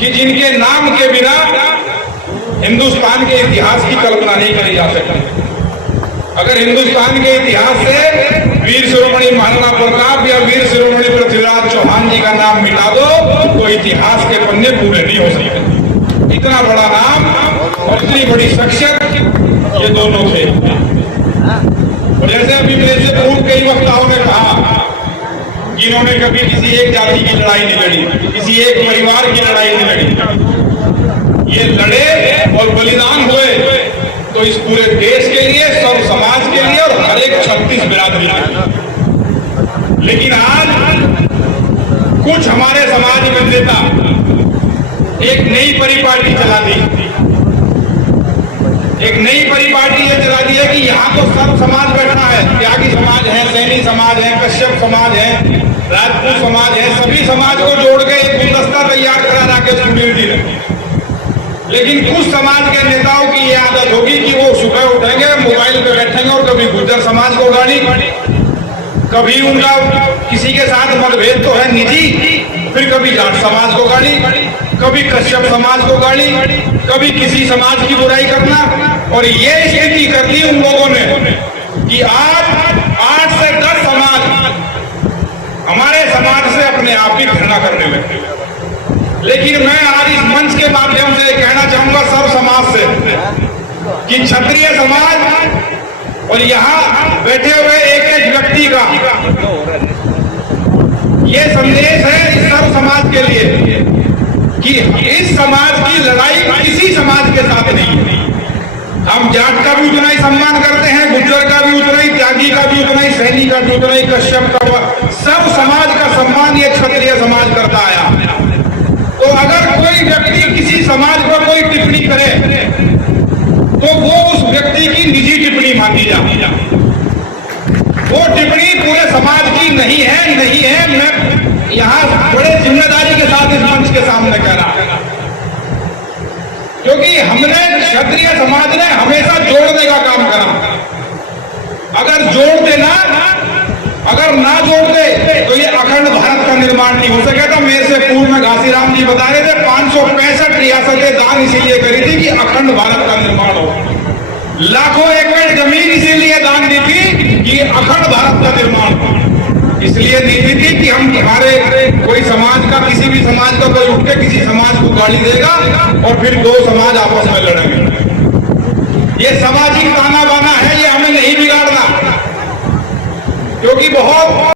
कि जिनके नाम के बिना हिंदुस्तान के इतिहास की कल्पना नहीं करी जा सकती। अगर हिंदुस्तान के इतिहास से वीर शिरोमणि महाराणा प्रताप या वीर शिरोमणि पृथ्वीराज चौहान जी का नाम मिटा दो तो इतिहास के पन्ने पूरे नहीं हो सकते। इतना बड़ा नाम और इतनी बड़ी शख्सियत ये दोनों थे। और जैसे अभी मेरे से पूर्व कई वक्ताओं ने कहा कि इन्होंने कभी किसी एक जाति की लड़ाई नहीं लड़ी, किसी एक परिवार की लड़ाई नहीं लड़ी। ये लड़े और बलिदान हुए तो इस पूरे देश के लिए, सब समाज के लिए और हर एक 36 बिरादरी के लिए। लेकिन आज कुछ हमारे समाज में नेता एक नई परिपाटी चला दी। एक नई परिपाटी ये चला दी है कि यहाँ तो सब समाज बैठना है, त्यागी समाज है, सैनी समाज है, कश्यप समाज है, राजपूत समाज है, सभी समाज को जोड़ के एक गुलदस्ता तैयार करा राकेश कुंडील जी ने। लेकिन कुछ समाज के नेताओं की ये आदत होगी कि वो सुबह उठेंगे, मोबाइल पे बैठेंगे और कभी गुर्जर समाज को गाड़ी, कभी उनका किसी के साथ मतभेद तो है निजी, फिर कभी जाट समाज को गाड़ी, कभी कश्यप समाज को गाड़ी, कभी किसी समाज की बुराई करना। और ये स्थिति कर दी उन लोगों ने कि आज 8 से 10 समाज हमारे समाज से अपने आप ही घृणा करने लगे। लेकिन मैं आज इस मंच के माध्यम से कहना चाहूंगा सब समाज से कि क्षत्रिय समाज और यहाँ बैठे हुए एक एक व्यक्ति का ये संदेश है इस सब समाज के लिए कि इस समाज की लड़ाई किसी समाज के साथ नहीं है। हम जाट का भी उतना ही सम्मान करते हैं, गुर्जर का भी उतना ही, त्यागी का भी उतना ही, सैनी का भी उतना ही, कश्यप का, सब समाज का सम्मान ये क्षत्रिय समाज करता आया। तो अगर कोई व्यक्ति किसी समाज पर कोई टिप्पणी करे तो वो उस व्यक्ति की निजी टिप्पणी मानी जाती है। वो टिप्पणी पूरे समाज की नहीं है। मैं यहाँ बड़े जिम्मेदारी के साथ इस मंच के सामने कह रहा हूं, क्योंकि हमने क्षत्रिय समाज ने हमेशा जोड़ने का काम करा। अगर जोड़ते ना, अगर ना जोड़ते तो ये अखंड भारत का निर्माण नहीं हो सकेगा। मेरे से पूर्व में घासीराम जी बता रहे थे 565 रियासतें दान इसीलिए करी थी कि अखंड भारत का निर्माण हो। लाखों एकड़ जमीन इसीलिए दान दी थी कि अखंड भारत का निर्माण हो। इसलिए दी थी कि हम हमारे कोई समाज का, किसी भी समाज का कोई उठ के किसी समाज को गाली देगा और फिर दो समाज आपस में लड़ेंगे। ये सामाजिक ताना बाना है, ये हमें नहीं बिगाड़ना, क्योंकि बहुत